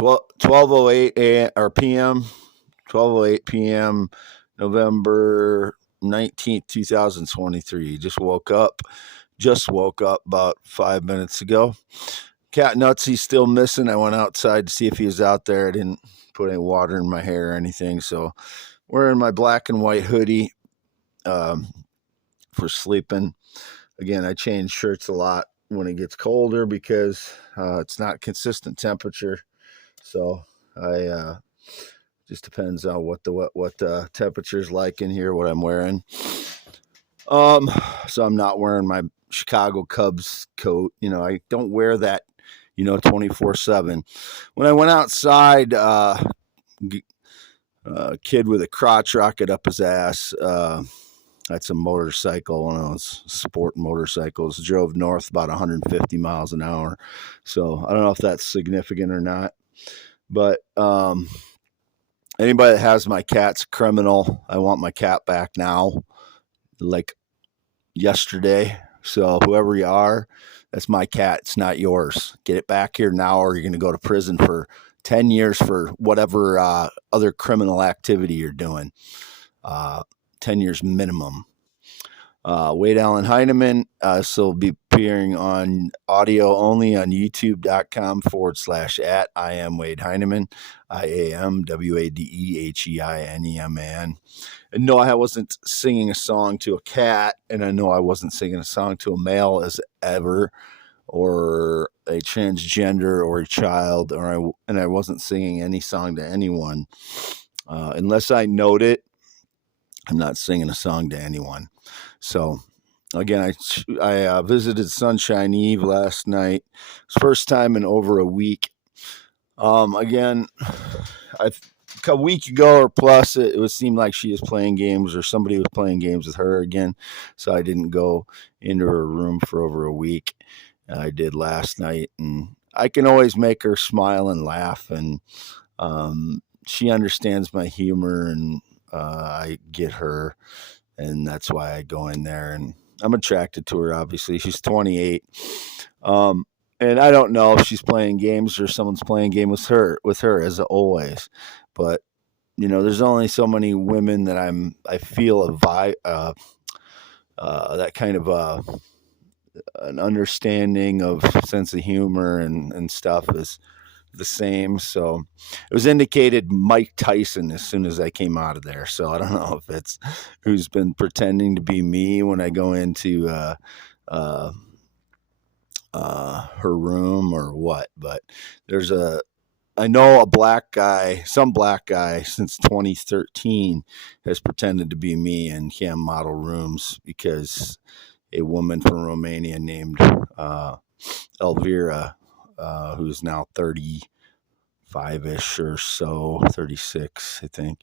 12:08 a.m. or p.m. 12:08 p.m. November 19th, 2023. Just woke up about 5 minutes ago. Cat Nutsy's still missing. I went outside to see if he was out there. I didn't put any water in my hair or anything, so wearing my black and white hoodie for sleeping. Again, I change shirts a lot when it gets colder because it's not consistent temperature. So I just depends on what the temperature's like in here, what I'm wearing. So I'm not wearing my Chicago Cubs coat. I don't wear that, 24/7. When I went outside, kid with a crotch rocket up his ass. That's a motorcycle, one of those sport motorcycles. Drove north about 150 miles an hour. So I don't know if that's significant or not. But anybody that has my cat's a criminal. I want my cat back now, like yesterday. So whoever you are, that's my cat. It's not yours. Get it back here now, or you're going to go to prison for 10 years for whatever other criminal activity you're doing. 10 years minimum. Wade Allen Heineman. So will be appearing on audio only on youtube.com/@ I am Wade Heineman. IAMWADEHEINEMAN. And no, I wasn't singing a song to a cat, and I know I wasn't singing a song to a male as ever, or a transgender or a child, and I wasn't singing any song to anyone. Unless I note it, I'm not singing a song to anyone. So again, I visited Sunshine Eve last night. It's first time in over a week. Again, a week ago or plus, it would seem like she was playing games or somebody was playing games with her again. So I didn't go into her room for over a week. I did last night, and I can always make her smile and laugh, and she understands my humor, and I get her, and that's why I go in there, and I'm attracted to her. Obviously, she's 28, and I don't know if she's playing games or someone's playing game with her as always. But there's only so many women that I feel that kind of an understanding of sense of humor and stuff is the same. So it was indicated Mike Tyson as soon as I came out of there. So I don't know if it's who's been pretending to be me when I go into her room or what. But I know some black guy since 2013 has pretended to be me in cam model rooms because a woman from Romania named Elvira, who's now 35-ish or so, 36, I think,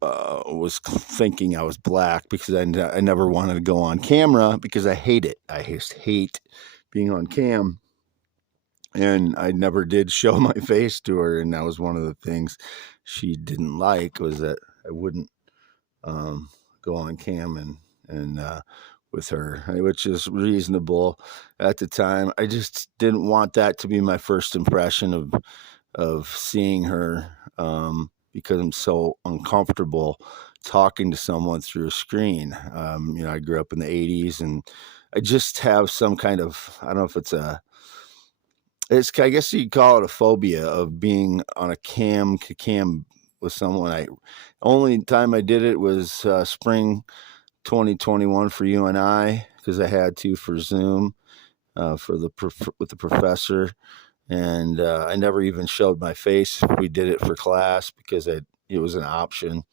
was thinking I was black because I never wanted to go on camera because I hate it. I just hate being on cam. And I never did show my face to her. And that was one of the things she didn't like, was that I wouldn't go on cam and with her, which is reasonable at the time. I just didn't want that to be my first impression of seeing her because I'm so uncomfortable talking to someone through a screen. I grew up in the 80s, and I just have some kind of, I don't know if I guess you'd call it a phobia of being on a cam with someone. Only time I did it was spring 2021 for you and I, because I had to for Zoom with the professor, and I never even showed my face. We did it for class because it was an option.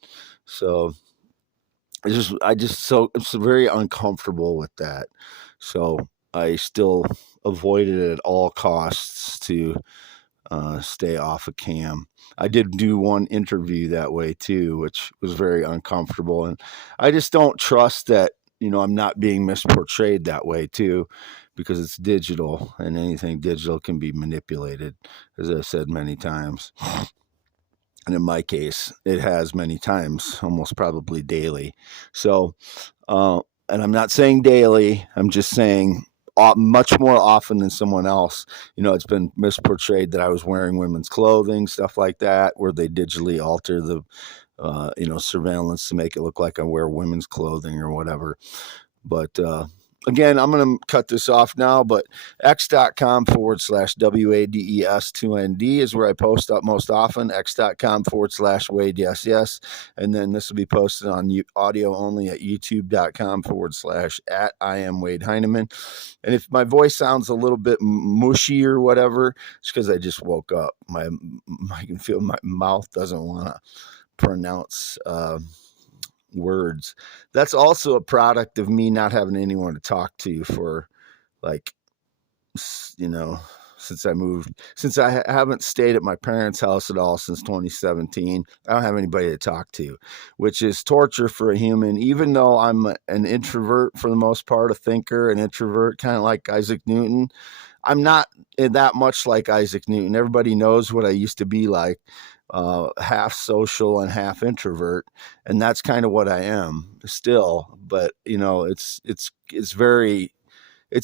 So I'm very uncomfortable with that. So I still avoided it at all costs to stay off of cam. I did do one interview that way too, which was very uncomfortable. And I just don't trust that, I'm not being misportrayed that way too, because it's digital and anything digital can be manipulated, as I've said many times. And in my case, it has many times, almost probably daily. So, and I'm not saying daily, I'm just saying much more often than someone else. It's been misportrayed that I was wearing women's clothing, stuff like that, where they digitally alter the surveillance to make it look like I wear women's clothing or whatever. But again, I'm going to cut this off now, but x.com/WADES2ND is where I post up most often, x.com/Wade, yes. And then this will be posted on audio only at youtube.com/@IamWadeHeineman. And if my voice sounds a little bit mushy or whatever, it's because I just woke up. I can feel my mouth doesn't want to pronounce words. That's also a product of me not having anyone to talk to for, like, since I moved. Since I haven't stayed at my parents' house at all since 2017, I don't have anybody to talk to, which is torture for a human. Even though I'm an introvert for the most part, a thinker, an introvert, kind of like Isaac Newton, I'm not that much like Isaac Newton. Everybody knows what I used to be like. Half social and half introvert, and that's kind of what I am still. But it's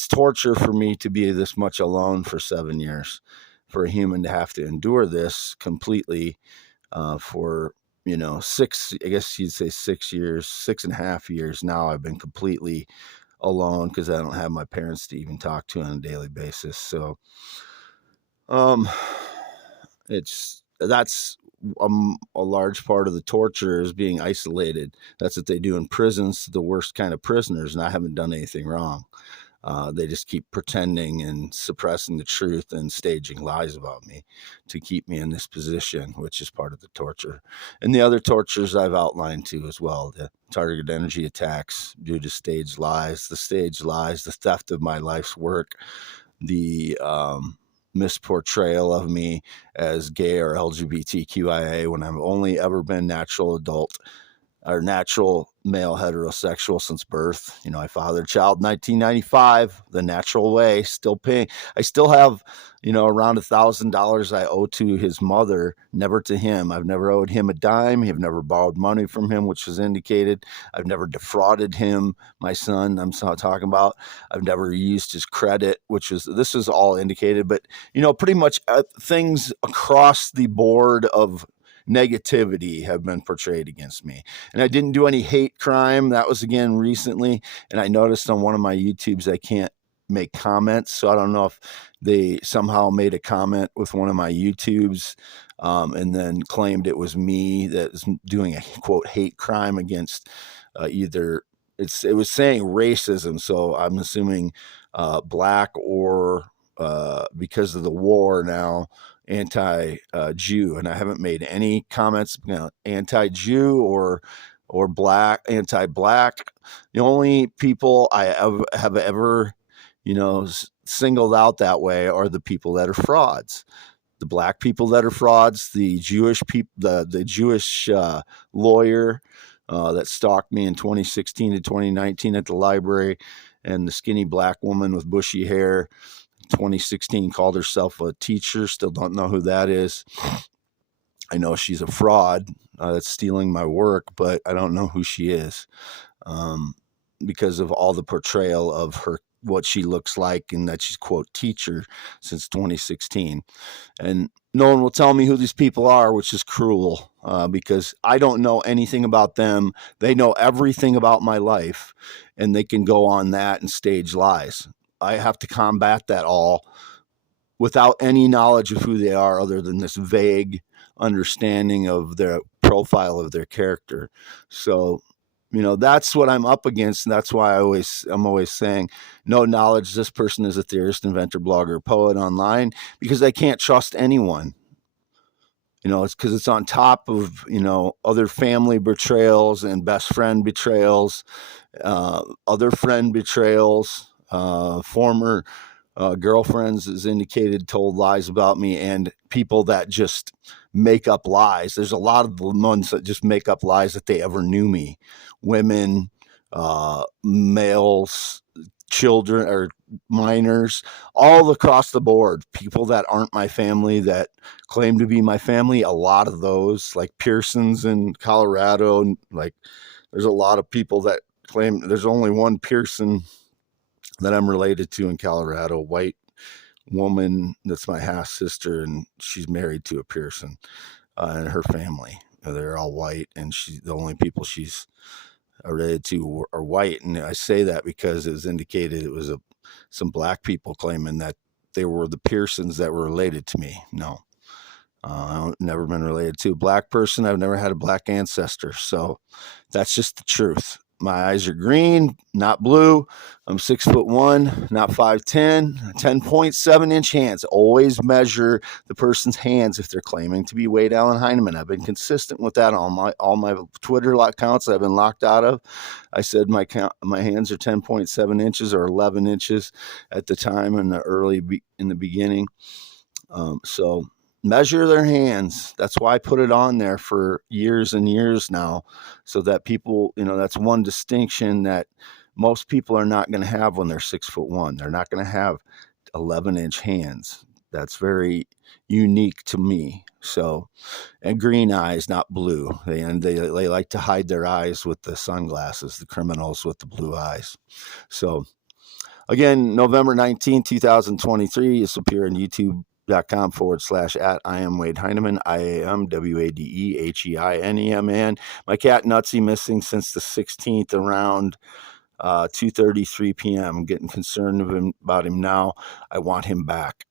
torture for me to be this much alone for 7 years, for a human to have to endure this completely for 6, I guess you'd say 6 years, 6.5 years now. I've been completely alone because I don't have my parents to even talk to on a daily basis. So that's a large part of the torture is being isolated. That's what they do in prisons to the worst kind of prisoners, and I haven't done anything wrong. They just keep pretending and suppressing the truth and staging lies about me to keep me in this position, which is part of the torture. And the other tortures I've outlined too as well, the targeted energy attacks due to staged lies, the theft of my life's work, the misportrayal of me as gay or LGBTQIA when I've only ever been natural adult or natural male heterosexual since birth. I fathered a child in 1995, the natural way, still paying. I still have, around $1,000 I owe to his mother, never to him. I've never owed him a dime. I've never borrowed money from him, which was indicated. I've never defrauded him, my son, I'm talking about. I've never used his credit, this is all indicated. But, pretty much things across the board of negativity have been portrayed against me. And I didn't do any hate crime. That was again recently. And I noticed on one of my YouTubes, I can't make comments. So I don't know if they somehow made a comment with one of my YouTubes and then claimed it was me that was doing a quote hate crime against either it was saying racism. So I'm assuming black or because of the war now, anti-Jew, and I haven't made any comments, anti-Jew or black, anti-black. The only people I have ever, singled out that way are the people that are frauds. The black people that are frauds, the Jewish people, the Jewish lawyer that stalked me in 2016 to 2019 at the library, and the skinny black woman with bushy hair. 2016 called herself a teacher. Still don't know who that is. I know she's a fraud that's stealing my work, but I don't know who she is because of all the portrayal of her, what she looks like, and that she's quote teacher since 2016. And no one will tell me who these people are, which is cruel because I don't know anything about them. They know everything about my life, and they can go on that and stage lies. I have to combat that all without any knowledge of who they are other than this vague understanding of their profile of their character. So, that's what I'm up against. And that's why I'm always saying no knowledge. This person is a theorist, inventor, blogger, poet online, because I can't trust anyone. It's because it's on top of, other family betrayals and best friend betrayals, other friend betrayals, former girlfriends, as indicated, told lies about me, and people that just make up lies. There's a lot of the ones that just make up lies that they ever knew me. Women, males, children, or minors, all across the board. People that aren't my family that claim to be my family. A lot of those, like Pearsons in Colorado, like there's a lot of people that claim. There's only one Pearson that I'm related to in Colorado, white woman that's my half sister, and she's married to a Pearson, and her family. They're all white, and she's the only people she's related to are white. And I say that because it was indicated it was some black people claiming that they were the Pearsons that were related to me. No, I've never been related to a black person. I've never had a black ancestor. So that's just the truth. My eyes are green, not blue. I'm 6'1", not 5'10", 10.7-inch hands. Always measure the person's hands if they're claiming to be Wade Allen Heineman. I've been consistent with that on all my Twitter accounts I've been locked out of. I said my hands are 10.7 inches or 11 inches at the time in the beginning. So measure their hands. That's why I put it on there for years and years now, so that people, that's one distinction that most people are not going to have when they're 6'1". They're not going to have 11-inch hands. That's very unique to me. So, and green eyes, not blue. They like to hide their eyes with the sunglasses, the criminals with the blue eyes. So again, November 19, 2023, this will appear on YouTube.com/@ I am Wade Heineman, IAMWADEHEINEMAN. My cat Nutsy missing since the 16th around 2:33 p.m. I'm getting concerned about him now. I want him back.